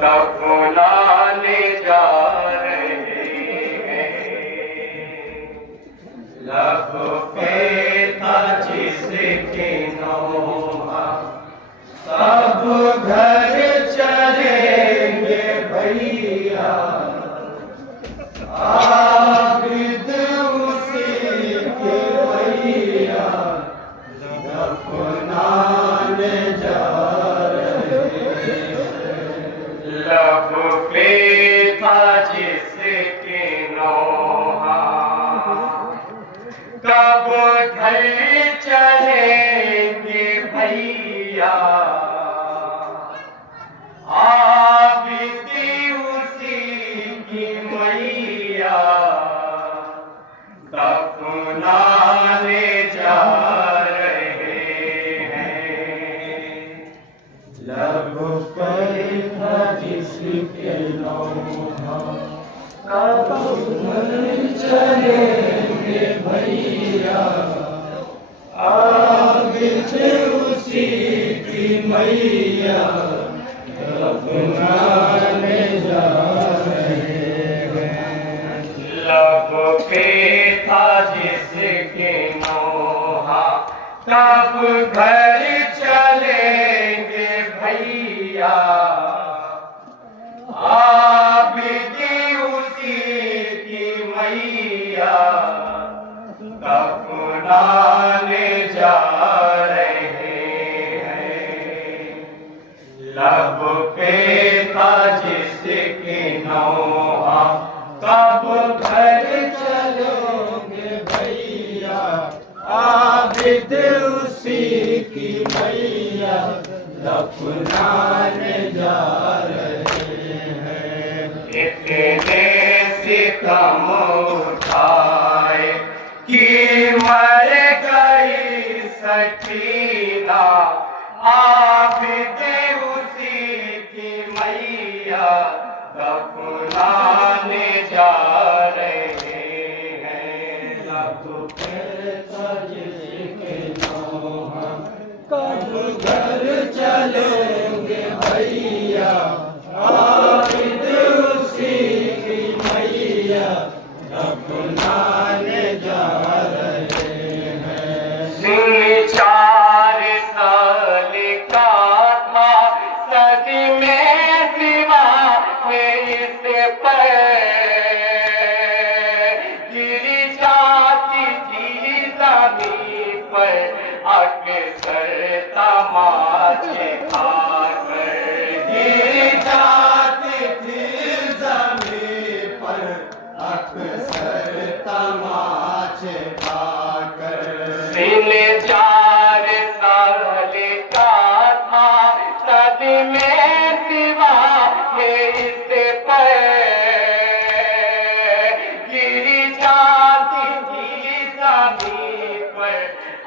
दफनाने जा रहे हैं। लब पे था जिसके नौहा, सब घर चलेंगे भैया, आबिद उसी के भैया, दफनाने जा लब पे था जिसके नौहा, कब घर चलेंगे भैया, आबिदी उसी की मैया, दफनाने जा रहे हैं। लब पर था जिसके नौहा, कब घर चलेंगे भैया, आबिद उसी की मैया, दफनाने जा रहे हैं। लब पे था जिसके नौहा, कब घर चलेंगे भैया, आबिदी उसी की मैया, दफनाने जा रहे हैं। लब पे था जिसके नौहा, कब घर चलोगे भैया, आबिद उसी की मैया, दफनाने जा रहे हैं। इतने सितम उठाए कि मर गई सकीना, आबिद उसी की मैया, दफनाने जा रहे हैं। लब पे था जिसके नौहा, कब घर चलेंगे भैया, आबिद उसी की मैया, दफनाने जा रहे हैं। सिंह 4 साल का था, सदी में सिवा में इस पर गिरी जाती थी जमीन पर, अक्सर तमाचे खाकर गिर जाती थी जमीन पर, अक्सर तमाचे खाकर। सिन 4 साल का था, सदी में सिवा के इस पर गिर जाती थी जमीन पर,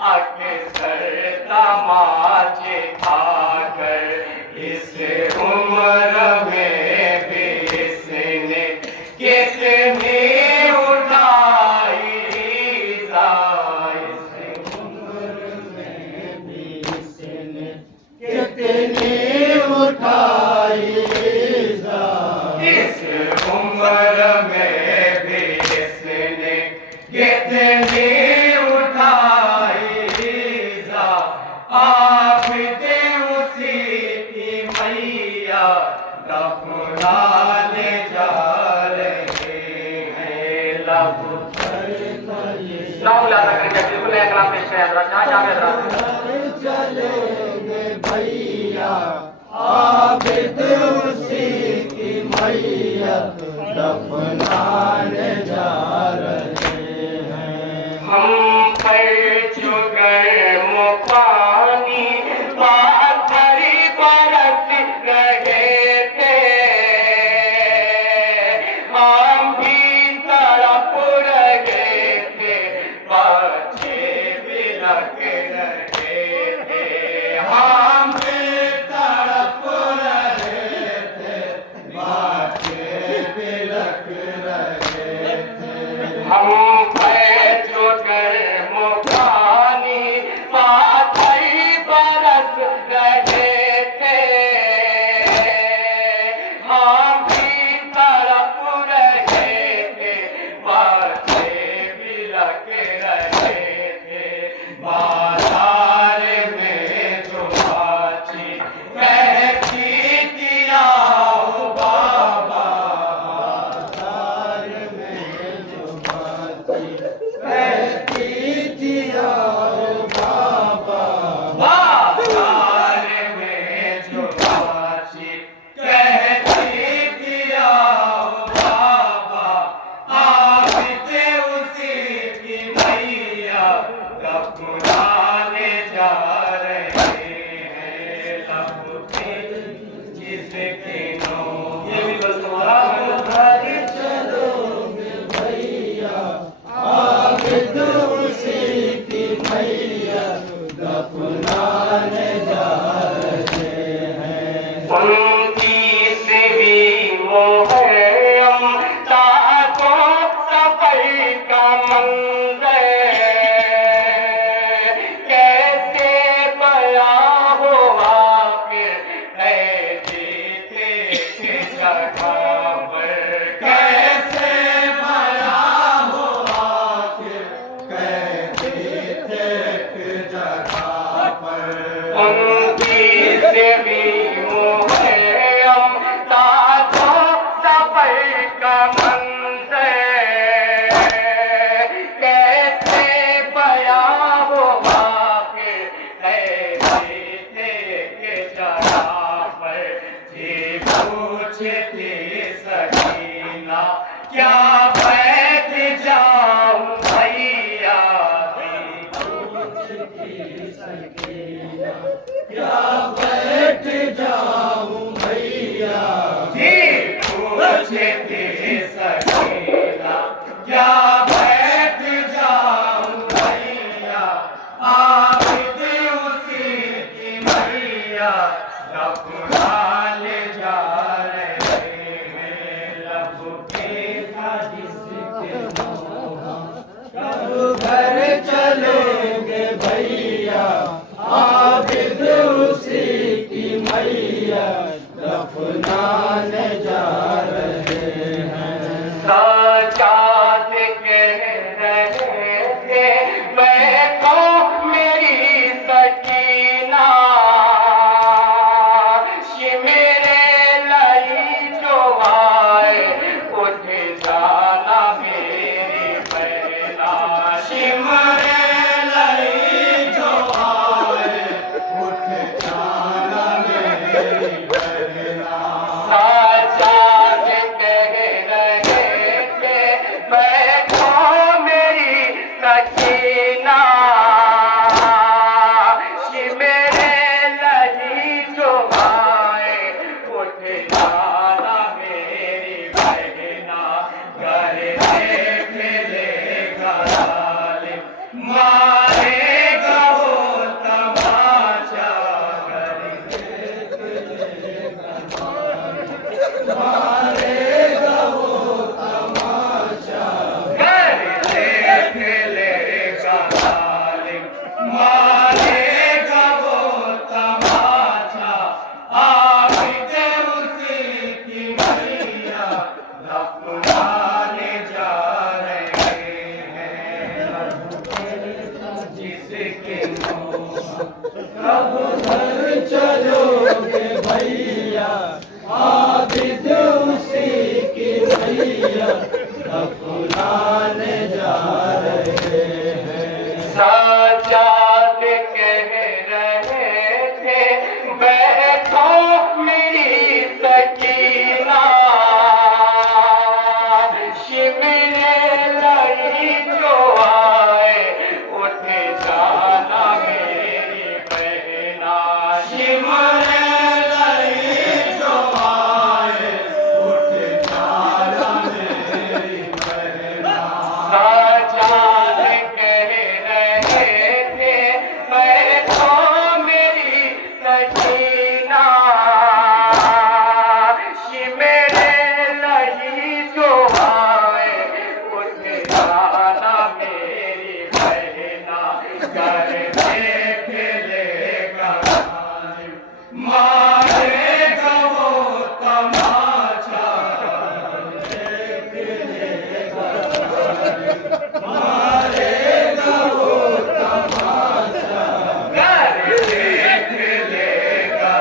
अक्सर तमाचे खाकर। इस उम्र में भी इसने कितनी उठाई ईज़ा, इस उम्र में भी इसने कितनी उठाई ईज़ा, इस उम्र में भी इसने कितनी आबिद उसी की मैया, दफनाने जा रहे हैं। लब पर चलेंगे भैया, आबिद उसी की मैया, दफनाने जा रहे हैं। हम पर चुगर मुकानी पाथरी बरस रहे थे, हम भी तड़प रहे थे, बच्चे बिलख रहे थे, हम भी तड़प रहे थे, बच्चे बिलख रहे थे। हम पे चुगर मुकानी पाथरी बरस रहे थे, मुहर्रम ताको सफाई का मंजर कैसे बया हो आखिर है जीते की जगह पर कैसे बया हो आखिर है जीते की जगह पर उनकी से भी मुहर्रम ताको सफाई का मंजर कैसे बया हो आखिर है जीते के जगह पर जी पूछती सकीना क्या बैठ जाऊं भैया पूछती सकीना क्या बैठ जाऊं भैया जी पूछती सकीना क्या बैठ जाऊं भैया आबिद उसी की मैया अपना ले जा रहे हैं लब के था जिसके कब घर चलोगे भैया आबिद उसी की मैया दफनाने जा रहे हैं साजाद कह रहे थे बैठो मेरी सकीना मेरे लाई जो आए उठ जाना मेरी बहना मेरे लाई जो आए उठ जाना मेरी बहना साजाद कह रहे थे बैठो मेरी सकीना मेरे लाई जो आए उठ जाना मेरी बहना घर देख लेगा जालिम मारेगा वो तमाशा घर देख लेगा मारेगा वो तमाशा घर देख लेगा जालिम मारेगा वो तमाशा आबिद उसी की मैया दफनाने जा रहे हैं जिसके कब घर चलोगे भैया आबिद उसी की मैया दफनाने जा रहे हैं साजाद कह रहे थे बैठो मेरी सकीना मेरे लाई जो आए उठ जाना मेरी बहना मेरे लाई जो आए उठ जाना मेरी बहना साजाद कह रहे थे बैठो मेरी सकीना मेरे लाई जो आए उठ जाना मेरी बहना घर देख लेगा मारेगा वो तमाशा देख लेगा मारेगा वो तमाशा घर देख लेगा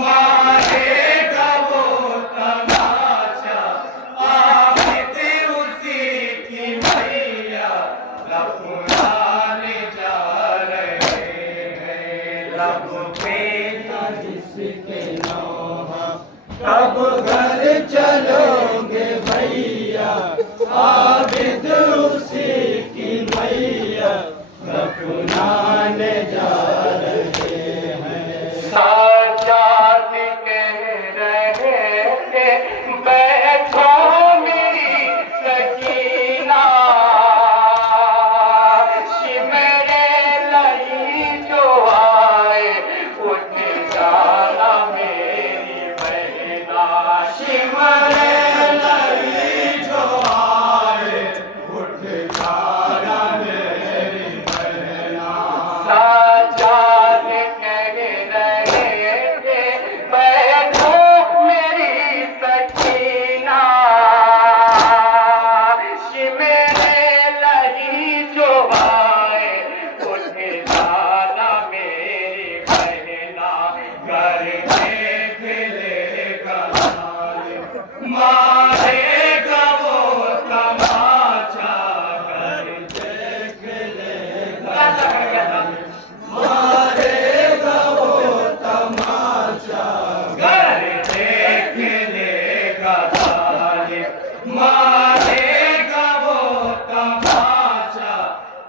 मारेगा वो तमाशा आबिद उसी की मैया दफनाने जा रहे हैं लब पे था जिसके नौहा कब घर चलोगे भैया आबिद उसी की मैया दफनाने जा रहे हैं साजाद कह रहे थे बैठो मेरी सकीना मेरे लाई जो आए उठ जाना मेरी बहना मारेगा वो तमाशा,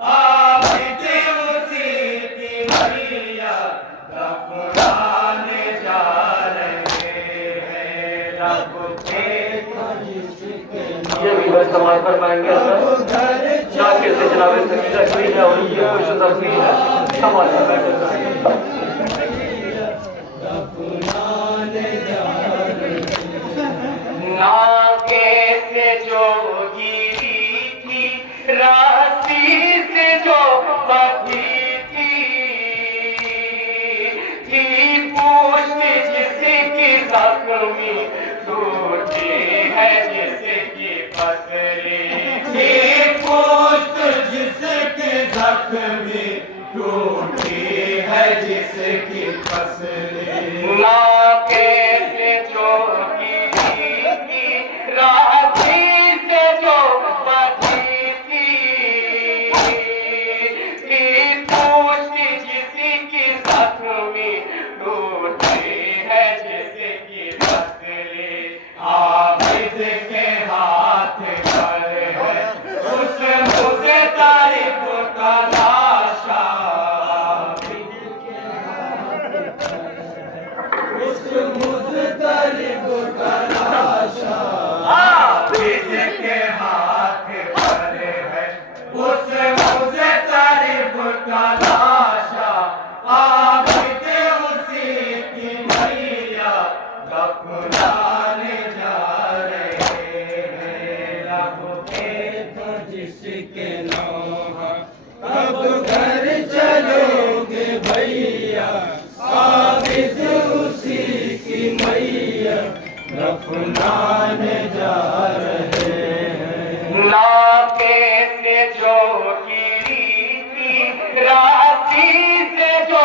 आबिद उसी की मैया दफनाने जा रहे हैं रब के जिसके ये भी बस समाज पर पाएंगे जाके से जनाबे सकीना कोई है और ये कुछ तस्वीर है समाज पर बैठे नाके से जो गिरी थी, रास्ती से जो बधी थी पुष्ट जिसकी जख्मी टूटी है जिसकी पसली थी पुष्ट जिसकी जख्मी टूटी है जिसकी पसली नाके से जो राती से जो बची थी पूछती जिसकी जख्मी टूटी है जिसकी पसली आबिद के हाथ पर है उस मुझे तारीफ का लाशा उस मुझे तारीफ का लाशा आबिद के हाथ पर है उस मुझे तारीफ का लाशा आबिद उसी की मैया दफनाने जा रहे हैं रब के तो जिसके नौहा अब घर चलोगे भैया आबिद उसी की मैया दफनाने जा रहे हैं नाके से जो गिरी थी राती से जो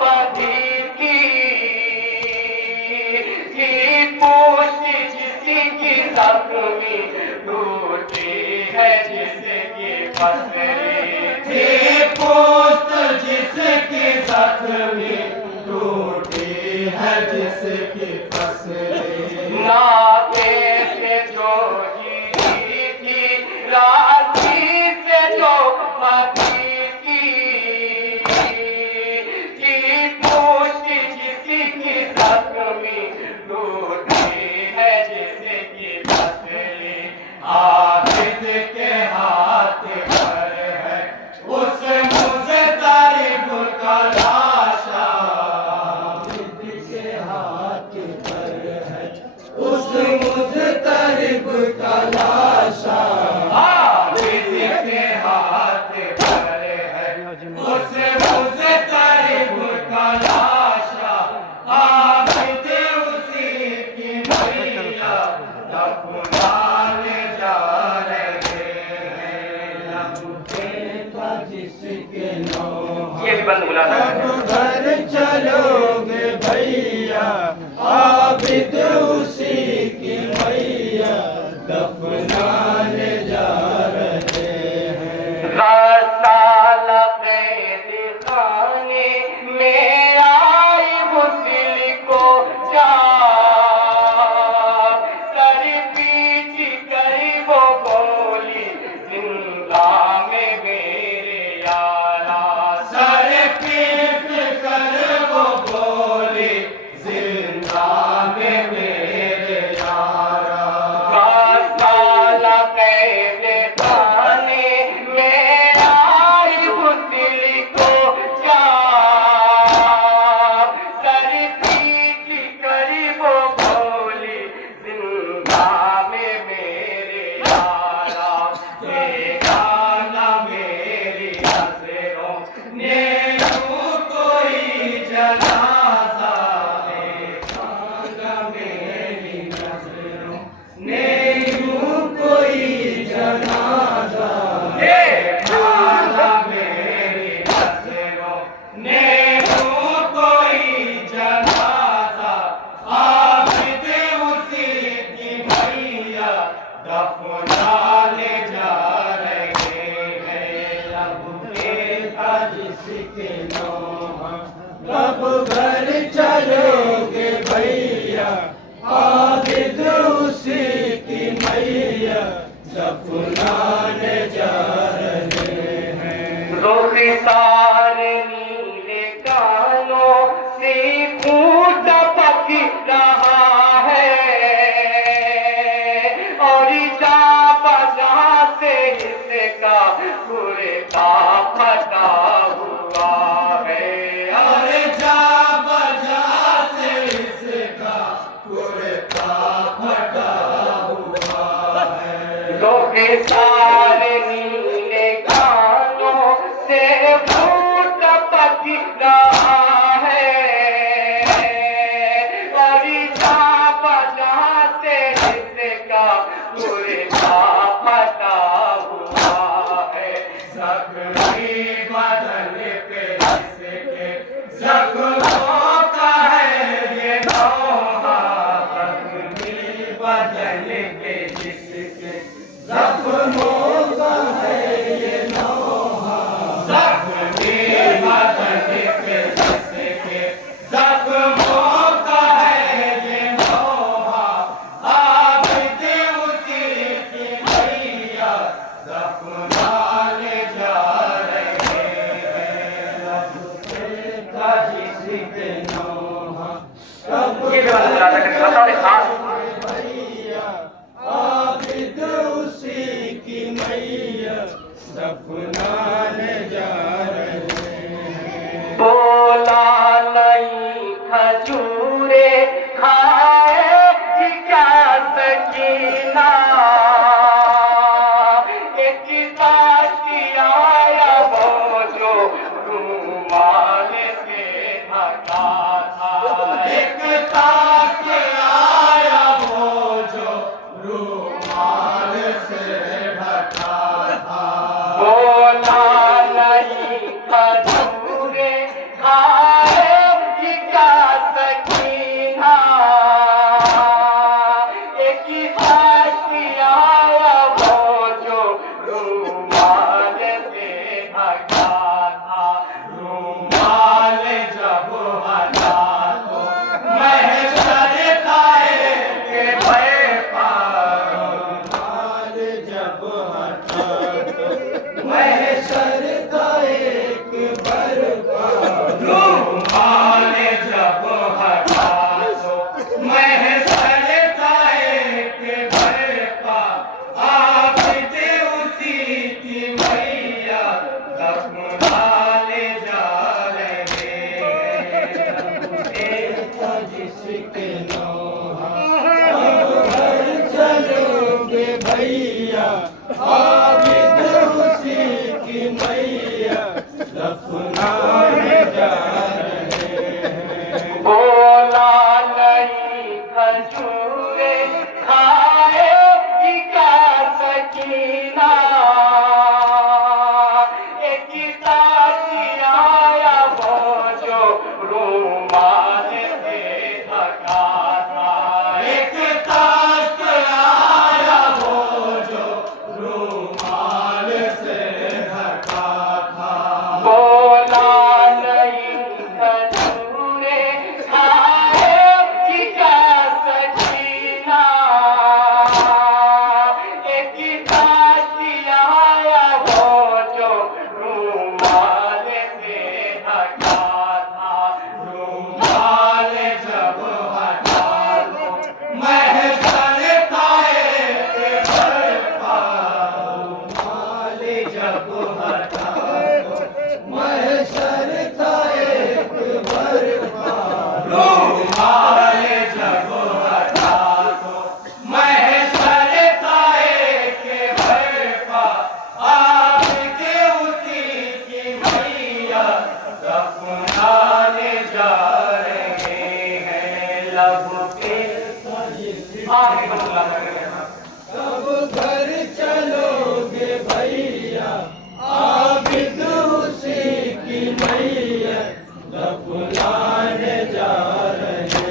बधी थी पुष्ट जिसकी जख्मी टूटी है जिसकी पसली थी पुष्ट जिसकी जख्मी टूटी है जिसकी पसली नाके से जो गिरी थी राती से जो बधी थी पुष्ट जिसकी जख्मी टूटी है जिसकी पसली आबिद के हाथ पर है उस मुझे तारीफ का लाशा आबिद के हाथ पर है उस मुझे तारीफ का लाशा आबिद के हाथ पर है उस मुझे तारीफ का लाशा आबिद उसी की मैया दफनाने जा रहे हैं रब के जिसके नौहा ये भी बंद बुलाना है घर चलोगे भैया आबिद उसी की मैया दफनाने जा रहे हैं रास्ता लक़ैद खाने में आई मुस्लिम को जा सर पीट गई वो बोली जिंदा में मेरे यारा सर पीट दफनाने जा रहे हैं। रुखसार नीले कानों से खून टपक रहा है और जा बजा से इसका कुर्ता फटा हुआ है। अरे जा बजा से इसका कुर्ता फटा हुआ है। लोग सारे नीले कानों से फूट पक रहा है और जा बजा से इसका कुर्ता फटा हुआ है। जख्मी बदन पे इसके जख्मों का है ये नौहा। जख्मी बदन पे जिसके जख्मों का है ये नौहा। जख्मी बदन पे जिसके जख्मों का है ये नौहा। आबिद उसी की मैया दफनाने जा रहे हैं। लब पे था जिसके नौहा कब ये जो अल्लाह का खास भैया। आबिद उसी की मैया दफनाने जा रहे हैं। बोला नहीं खजूरे खाएगी क्या सकीना। एक ताकि आया वो जो रुमाल से ढका था। एक ताक आया वो जो रुमाल से ढका था। बोला नहीं खजूरे खाएगी क्या सकीना। एक ताकि आया वो जो रुमाल से ढका था। रुमाल जब हटा तो महशर काए के भय पाओ। रुमाल जब हटा तो महशर का एक भर पाओ। रुमाल जब हटा तो महशर का एक भर पाओ। आबिद उसी की मैया दफनाने जा रहे हैं। जिसके नौहा अब घर चलोगे भैया। आबिद उसी की मैया दफनाने जा रहे हैं। बोला नहीं खजूरे खाएगी क्या सकीना। एक ताकि आया वो जो रुमाल से ढका था। एक ताक आया वो जो रुमाल से ढका था। बोला नहीं खजूरे खाएगी क्या सकीना। एक ताकि आया वो जो रुमाल से ढका था। रुमाल जब हटा तो महशर का एक भर पाओ। रुमाल जब हटा तो महशर का एक भर पाओ। रुमाल जब हटा तो महशर का एक भर पाओ। आबिद उसी की मैया दफनाने जा रहे हैं। लब पे कब घर चलोगे भैया। आबिद उसी की मैया दफनाने जा रहे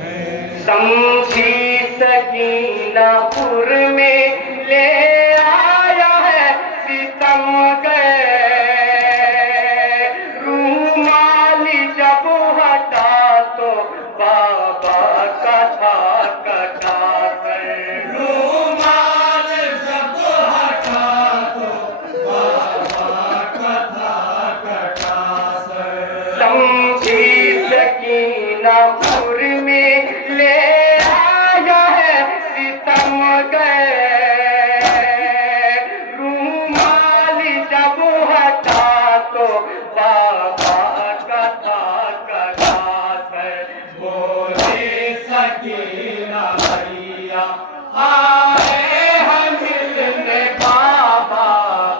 हैं। समझी सकीनापुर में ले आया है सितम गए। रूमाल जब हटा तो बाबा का था कटा कर। रुमाल जब सकीना भैया आए हैं मिलने बाबा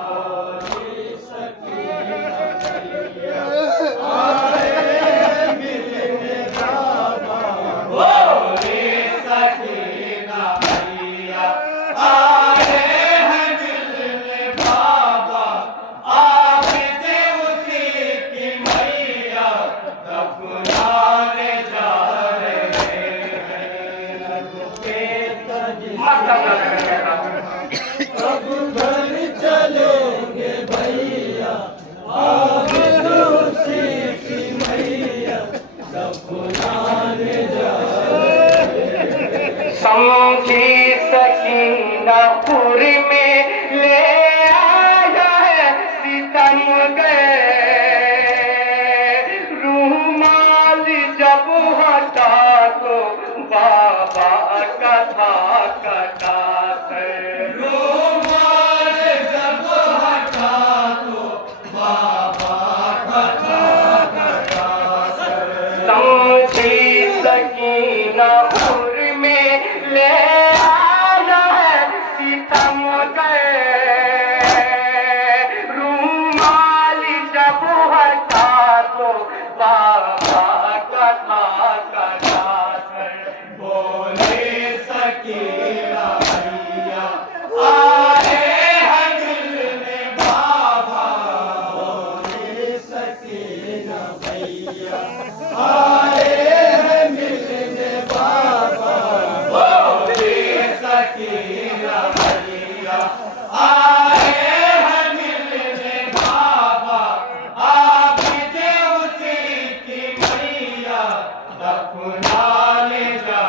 बोली सकीना भैया आए हैं मिलने बाबा बोली सकीना भैया आए हैं मिलने बाबा आबिद उसी की मैया दफनाने जा रहे हैं लगते अब घर चलोगे भैया आबिद उसी की मैया दफनाने जा समझी सकीनापुर में ले आया है सितम गए रूमाल जब हटा तो बाबा कथा कटा रूमाल जब हटा तो बाबा कथा कथा समझी सकीनापुर में ले आया है सितम गए रूमाल जब हटा तो बाबा कथा कथा बोले सकीना भैया आए हैं मिलने बाबा बोले सकीना भैया आए हैं मिलने बाबा बोले सकीना भैया आए हैं मिलने बाबा आबिद उसी की मैया दफनाने जा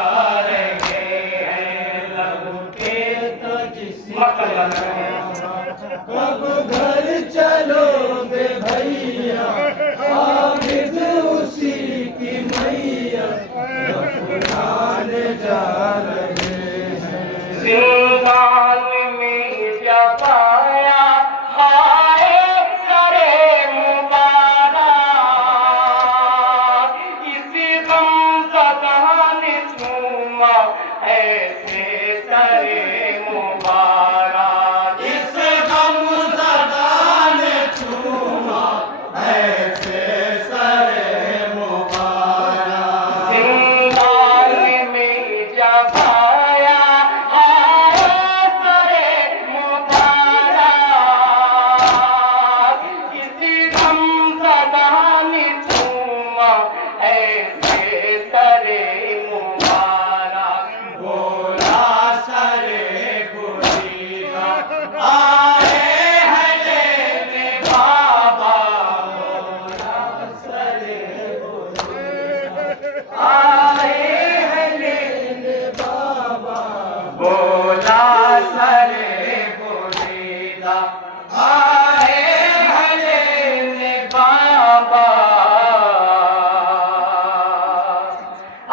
रहे हैं लगते तो अब घर चलोगे भैया आबिद उसी की मैया दफनाने जा रहे हैं सिंगान में जब आया आए सरे मुबारक इसी गमज़दा ने झूमा ऐसे सरे मुबारक इस गमज़दा ने झूमा ऐसे सरे मुबारक सिंगान में जब आया आए सरे मुबारक इसी गमज़दा ने झूमा ऐसे सरे मुबारक बोला सरे गुरीदा आए हैं लेने बाबा बोला सरे गुरीदा आए हैं लेने बाबा बोला सरे गुरीदा आए हैं लेने बाबा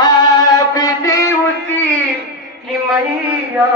आबिद उसी की मैया